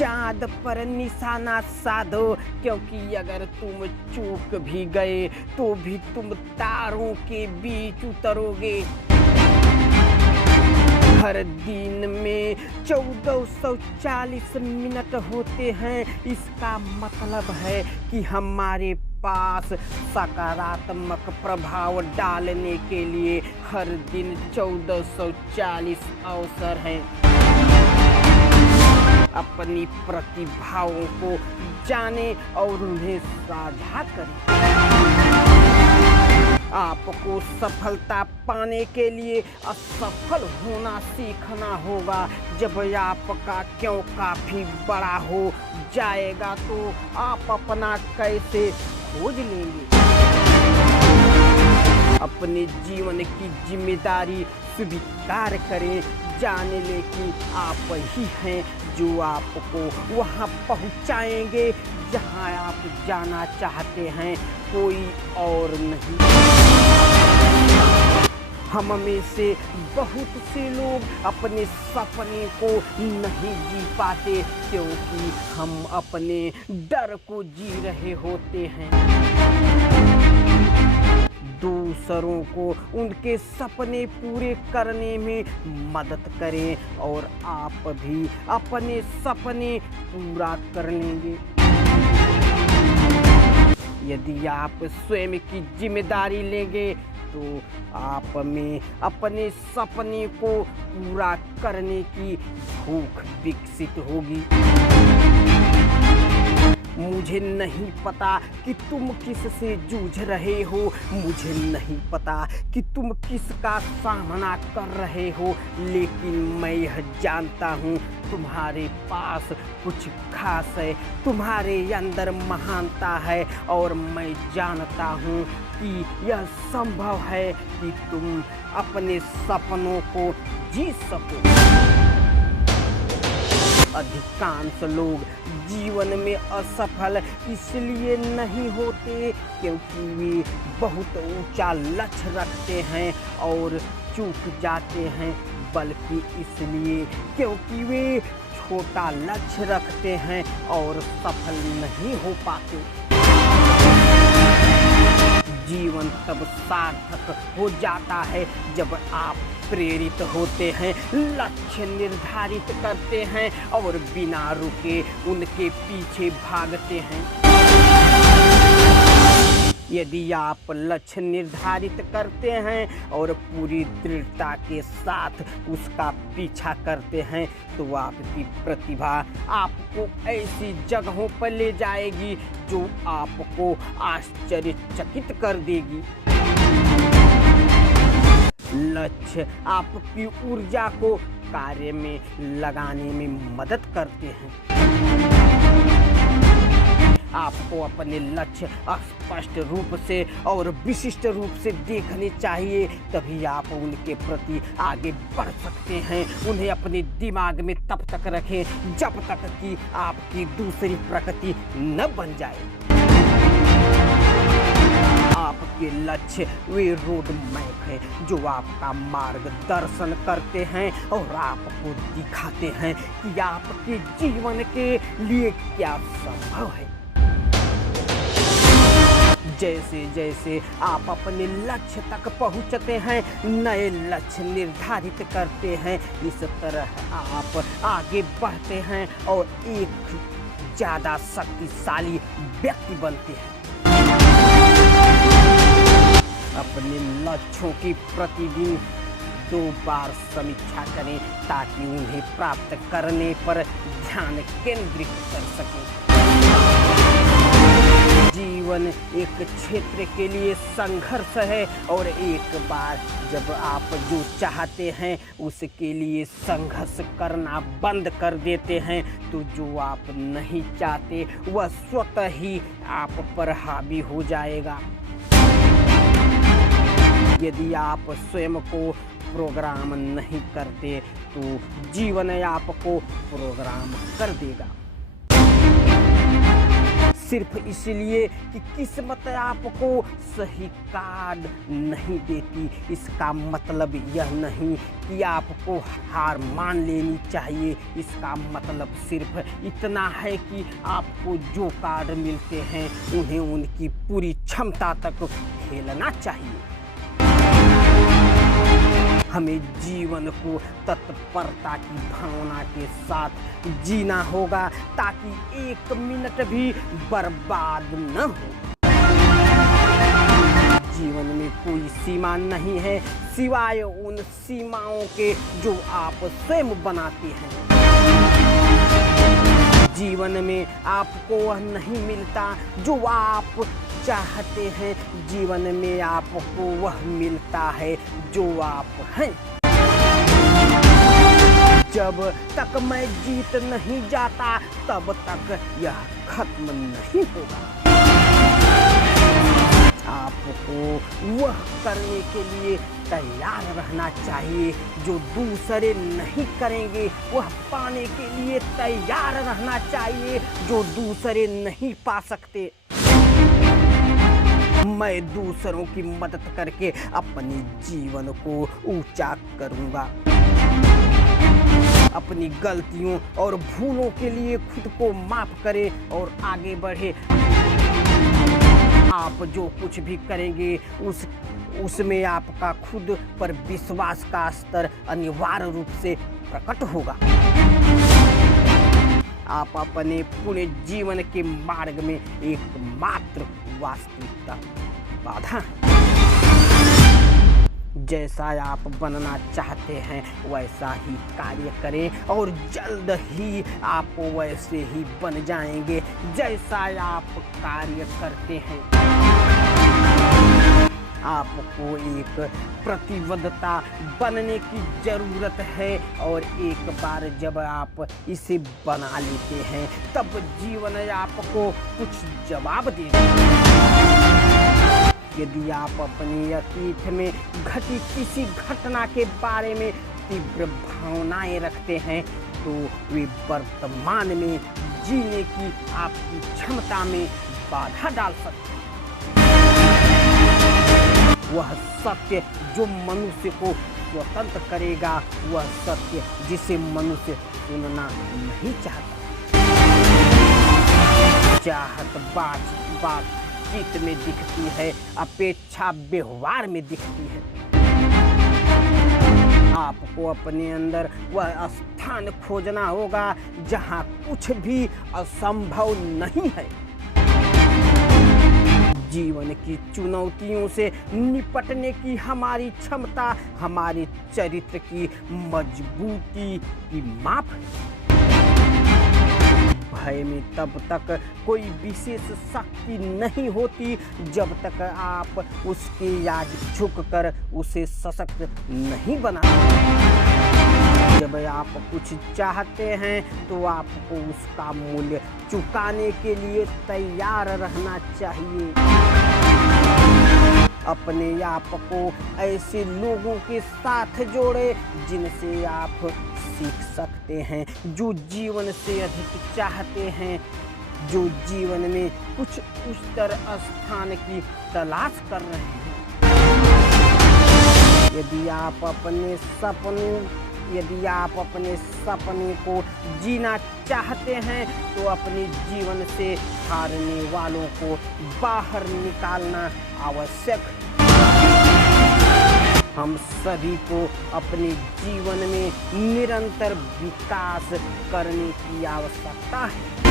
चाँद पर निशाना साधो, क्योंकि अगर तुम चूक भी गए तो भी तुम तारों के बीच उतरोगे। हर दिन में 1440 मिनट होते हैं। इसका मतलब है कि हमारे पास सकारात्मक प्रभाव डालने के लिए हर दिन 1440 अवसर हैं। अपनी प्रतिभाओं को जाने और उन्हें साझा करें। आपको सफलता पाने के लिए असफल होना सीखना होगा। जब आपका क्यों काफी बड़ा हो जाएगा तो आप अपना कैसे खोज लेंगे। अपने जीवन की जिम्मेदारी स्वीकार करें। जान ले कि आप ही हैं जो आपको वहां पहुंचाएंगे जहां आप जाना चाहते हैं, कोई और नहीं। हम में से बहुत से लोग अपने सपने को नहीं जी पाते क्योंकि हम अपने डर को जी रहे होते हैं। दूसरों को उनके सपने पूरे करने में मदद करें और आप भी अपने सपने पूरा कर लेंगे। यदि आप स्वयं की जिम्मेदारी लेंगे तो आप में अपने सपने को पूरा करने की भूख विकसित होगी। मुझे नहीं पता कि तुम किससे जूझ रहे हो, मुझे नहीं पता कि तुम किसका सामना कर रहे हो, लेकिन मैं यह जानता हूँ तुम्हारे पास कुछ खास है, तुम्हारे अंदर महानता है और मैं जानता हूँ कि यह संभव है कि तुम अपने सपनों को जी सको। अधिकांश लोग जीवन में असफल इसलिए नहीं होते क्योंकि वे बहुत ऊंचा लक्ष्य रखते हैं और चूक जाते हैं, बल्कि इसलिए क्योंकि वे छोटा लक्ष्य रखते हैं और सफल नहीं हो पाते। जीवन तब सार्थक हो जाता है जब आप प्रेरित होते हैं, लक्ष्य निर्धारित करते हैं और बिना रुके उनके पीछे भागते हैं। यदि आप लक्ष्य निर्धारित करते हैं और पूरी दृढ़ता के साथ उसका पीछा करते हैं तो आपकी प्रतिभा आपको ऐसी जगहों पर ले जाएगी जो आपको आश्चर्यचकित कर देगी। लक्ष्य आपकी ऊर्जा को कार्य में लगाने में मदद करते हैं। आपको अपने लक्ष्य स्पष्ट रूप से और विशिष्ट रूप से देखने चाहिए, तभी आप उनके प्रति आगे बढ़ सकते हैं। उन्हें अपने दिमाग में तब तक रखें जब तक कि आपकी दूसरी प्रकृति न बन जाए। आपके लक्ष्य वे रोड मैप हैं जो आपका मार्गदर्शन करते हैं और आपको दिखाते हैं कि आपके जीवन के लिए क्या संभव है। जैसे जैसे आप अपने लक्ष्य तक पहुंचते हैं, नए लक्ष्य निर्धारित करते हैं, इस तरह आप आगे बढ़ते हैं और एक ज्यादा शक्तिशाली व्यक्ति बनते हैं। अपने लक्ष्यों की प्रतिदिन 2 बार समीक्षा करें ताकि उन्हें प्राप्त करने पर ध्यान केंद्रित कर सकें। जीवन एक क्षेत्र के लिए संघर्ष है और एक बार जब आप जो चाहते हैं उसके लिए संघर्ष करना बंद कर देते हैं तो जो आप नहीं चाहते वह स्वतः ही आप पर हावी हो जाएगा। यदि आप स्वयं को प्रोग्राम नहीं करते तो जीवन आपको प्रोग्राम कर देगा। सिर्फ इसलिए कि किस्मत आपको सही कार्ड नहीं देती। इसका मतलब यह नहीं कि आपको हार मान लेनी चाहिए। इसका मतलब सिर्फ इतना है कि आपको जो कार्ड मिलते हैं उन्हें उनकी पूरी क्षमता तक खेलना चाहिए। हमें जीवन को तत्परता की भावना के साथ जीना होगा ताकि एक मिनट भी बर्बाद न हो। जीवन में कोई सीमा नहीं है सिवाय उन सीमाओं के जो आप स्वयं बनाते हैं। जीवन में आपको वह नहीं मिलता जो आप चाहते हैं। जीवन में आपको वह मिलता है जो आप हैं। जब तक मैं जीत नहीं जाता तब तक यह खत्म नहीं होगा। आपको वह करने के लिए तैयार रहना चाहिए जो दूसरे नहीं करेंगे। वह पाने के लिए तैयार रहना चाहिए जो दूसरे नहीं पा सकते। मैं दूसरों की मदद करके अपने जीवन को ऊंचा करूंगा। अपनी गलतियों और भूलों के लिए खुद को माफ करें और आगे बढ़े। आप जो कुछ भी करेंगे उसमें आपका खुद पर विश्वास का स्तर अनिवार्य रूप से प्रकट होगा। आप अपने पूरे जीवन के मार्ग में एकमात्र वास्तविकता बाधा है। जैसा आप बनना चाहते हैं वैसा ही कार्य करें और जल्द ही आप वैसे ही बन जाएंगे जैसा आप कार्य करते हैं। आपको एक प्रतिबद्धता बनने की जरूरत है और एक बार जब आप इसे बना लेते हैं तब जीवन आपको कुछ जवाब देगा। यदि आप अपने अतीत में घटी किसी घटना के बारे में तीव्र भावनाएं रखते हैं तो वे वर्तमान में जीने की आपकी क्षमता में बाधा डाल सकते हैं। वह सत्य जो मनुष्य को स्वतंत्र करेगा, वह सत्य जिसे मनुष्य सुनना नहीं चाहता। चाहत बातचीत में दिखती है, अपेक्षा व्यवहार में दिखती है। आपको अपने अंदर वह स्थान खोजना होगा जहां कुछ भी असंभव नहीं है। जीवन की चुनौतियों से निपटने की हमारी क्षमता हमारे चरित्र की मजबूती की माप है। भय में तब तक कोई विशेष शक्ति नहीं होती जब तक आप उसके आगे झुककर उसे सशक्त नहीं बनाते। जब आप कुछ चाहते हैं तो आपको उसका मूल्य चुकाने के लिए तैयार रहना चाहिए। अपने आप को ऐसे लोगों के साथ जोड़े जिनसे आप सीख सकते हैं, जो जीवन से अधिक चाहते हैं, जो जीवन में कुछ उच्चतर स्थान की तलाश कर रहे हैं। यदि आप अपने सपने को जीना चाहते हैं तो अपने जीवन से हारने वालों को बाहर निकालना आवश्यक है। हम सभी को अपने जीवन में निरंतर विकास करने की आवश्यकता है।